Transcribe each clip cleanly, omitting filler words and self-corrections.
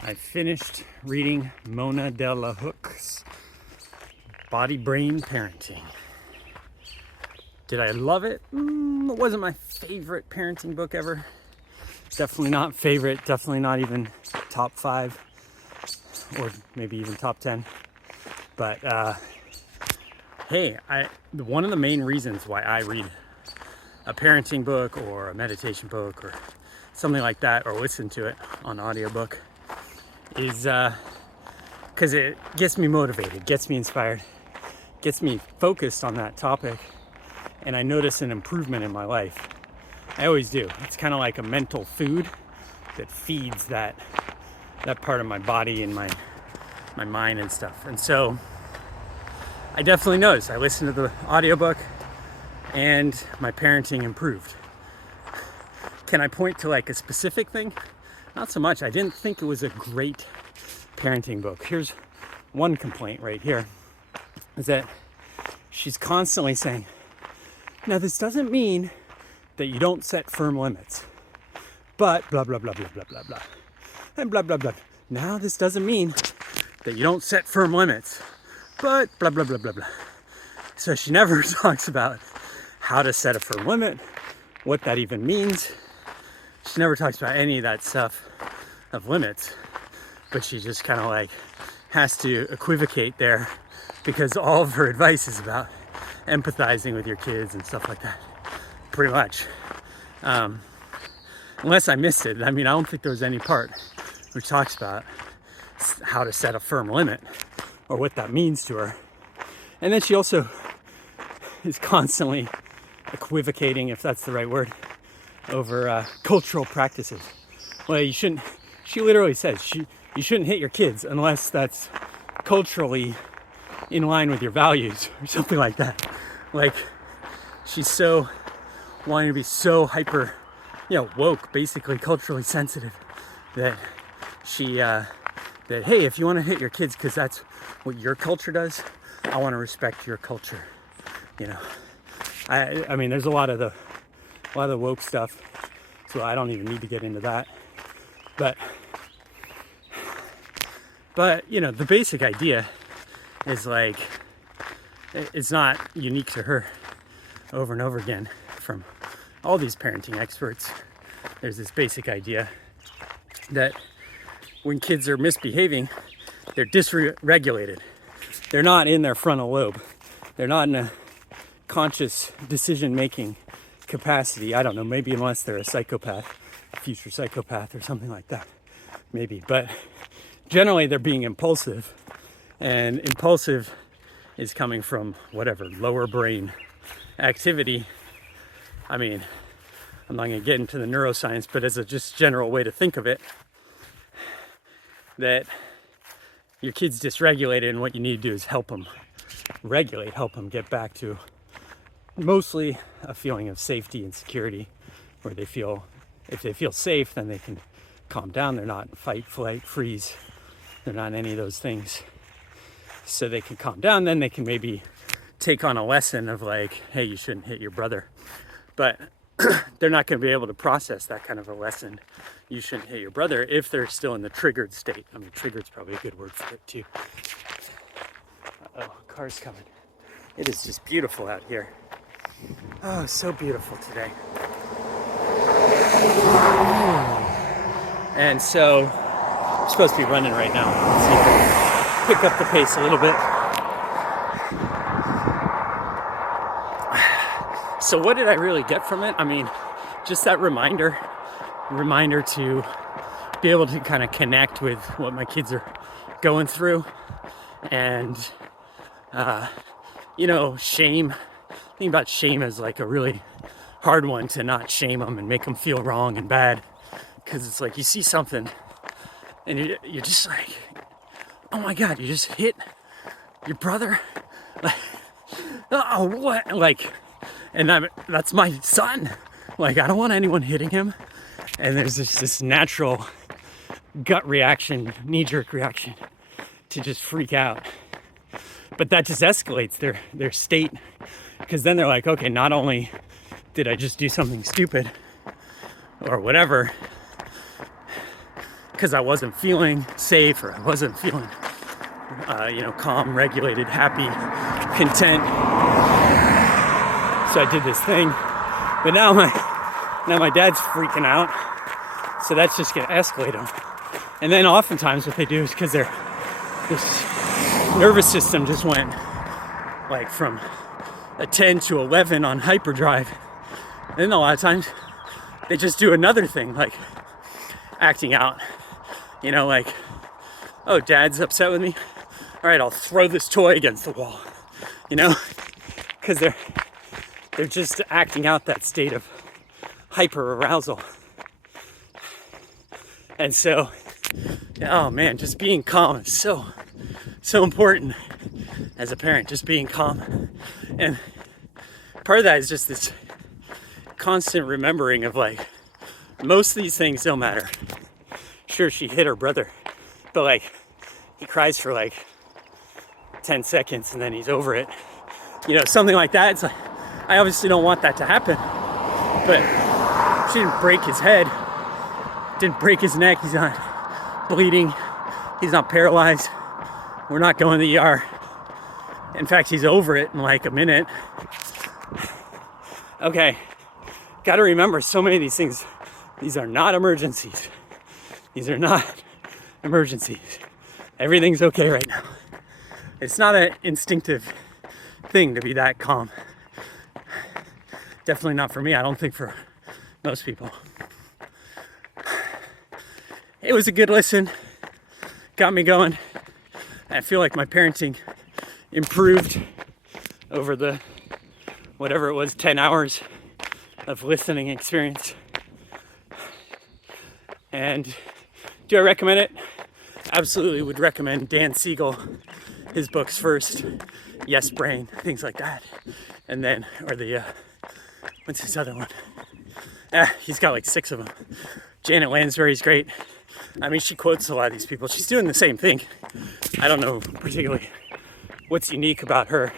I finished reading Mona Delahooke's Body Brain Parenting. Did I love it? It wasn't my favorite parenting book ever. Definitely not favorite, definitely not even top 5 or maybe even top 10. But hey, one of the main reasons why I read a parenting book or a meditation book or something like that, or listen to it on audiobook, is because it gets me motivated, gets me inspired, gets me focused on that topic, and I notice an improvement in my life. I always do. It's kind of like a mental food that feeds that part of my body and my mind and stuff. And so I definitely noticed. I listened to the audiobook and my parenting improved. Can I point to like a specific thing? Not so much. I didn't think it was a great parenting book. Here's one complaint right here, is that she's constantly saying, now this doesn't mean that you don't set firm limits, but blah, blah, blah, blah, blah, blah, blah, and blah, blah, blah. Now this doesn't mean that you don't set firm limits, but blah, blah, blah, blah, blah. So she never talks about how to set a firm limit, what that even means. She never talks about any of that stuff of limits, but she just kind of like has to equivocate there because all of her advice is about empathizing with your kids and stuff like that, pretty much. Unless I missed it. I mean, I don't think there was any part which talks about how to set a firm limit or what that means to her. And then she also is constantly equivocating, if that's the right word, over cultural practices. Well, you shouldn't, she literally says, you shouldn't hit your kids unless that's culturally in line with your values or something like that. Like, she's so wanting to be so hyper, woke, basically culturally sensitive, that she, that, hey, if you want to hit your kids because that's what your culture does, I want to respect your culture. I mean, there's a lot of the woke stuff, so I don't even need to get into that. But the basic idea is like, it's not unique to her. Over and over again from all these parenting experts, there's this basic idea that when kids are misbehaving, they're dysregulated. They're not in their frontal lobe. They're not in a conscious decision-making capacity. I don't know, maybe unless they're a psychopath, a future psychopath or something like that. Maybe, but generally they're being impulsive, and impulsive is coming from whatever, lower brain activity. I mean, I'm not going to get into the neuroscience, but as a just general way to think of it, that your kid's dysregulated, and what you need to do is help them regulate, help them get back to mostly a feeling of safety and security, where they feel, if they feel safe, then they can calm down. They're not in fight, flight, freeze. They're not in any of those things. So they can calm down, then they can maybe take on a lesson of like, hey, you shouldn't hit your brother. But they're not going to be able to process that kind of a lesson, you shouldn't hit your brother, if they're still in the triggered state. I mean, triggered's probably a good word for it too. Uh-oh, car's coming. It is just beautiful out here. Oh, so beautiful today. And so I'm supposed to be running right now. Let's see if I can pick up the pace a little bit. So what did I really get from it? I mean, just that reminder to be able to kind of connect with what my kids are going through. And, shame. Thinking about shame as like a really hard one, to not shame them and make them feel wrong and bad. Because it's like you see something and you're just like, oh my God, you just hit your brother? Like, oh, what? Like, and that's my son. Like, I don't want anyone hitting him. And there's this natural gut reaction, knee-jerk reaction to just freak out. But that just escalates their state, because then they're like, okay, not only did I just do something stupid or whatever, because I wasn't feeling safe, or I wasn't feeling, calm, regulated, happy, content. So I did this thing, but now my dad's freaking out, so that's just gonna escalate him. And then oftentimes what they do is because this nervous system just went like from a 10 to 11 on hyperdrive. And then a lot of times they just do another thing, like acting out, like, oh, dad's upset with me. All right, I'll throw this toy against the wall, because they're just acting out that state of hyper arousal. And so, oh man, just being calm is so important as a parent, just being calm. And part of that is just this constant remembering of like, most of these things don't matter. Sure, she hit her brother, but like, he cries for like 10 seconds and then he's over it. Something like that. It's like, I obviously don't want that to happen, but she didn't break his head, didn't break his neck, he's not bleeding, he's not paralyzed, we're not going to the ER. In fact, he's over it in like a minute. Okay, gotta remember, so many of these things, these are not emergencies. These are not emergencies. Everything's okay right now. It's not an instinctive thing to be that calm. Definitely not for me. I don't think for most people. It was a good listen. Got me going. I feel like my parenting improved over the, whatever it was, 10 hours of listening experience. And do I recommend it? Absolutely would recommend Dan Siegel, his books first, Yes Brain, things like that. And then, or the, what's his other one? He's got like 6 of them. Janet Lansbury's great. I mean, she quotes a lot of these people. She's doing the same thing. I don't know particularly what's unique about her.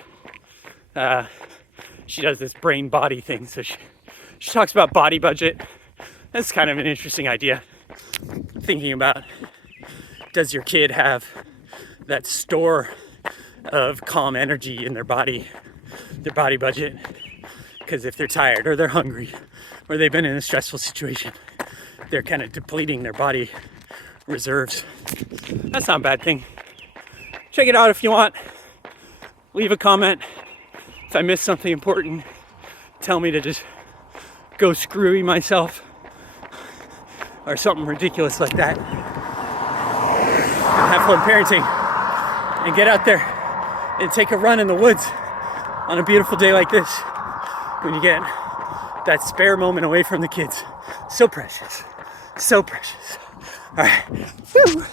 She does this brain body thing. So she talks about body budget. That's kind of an interesting idea. Thinking about, does your kid have that store of calm energy in their body budget? Because if they're tired or they're hungry or they've been in a stressful situation, they're kind of depleting their body reserves. That's not a bad thing. Check it out if you want. Leave a comment. If I missed something important, tell me to just go screwy myself or something ridiculous like that. Have fun parenting and get out there and take a run in the woods on a beautiful day like this when you get that spare moment away from the kids. So precious. So precious. All right. Woo.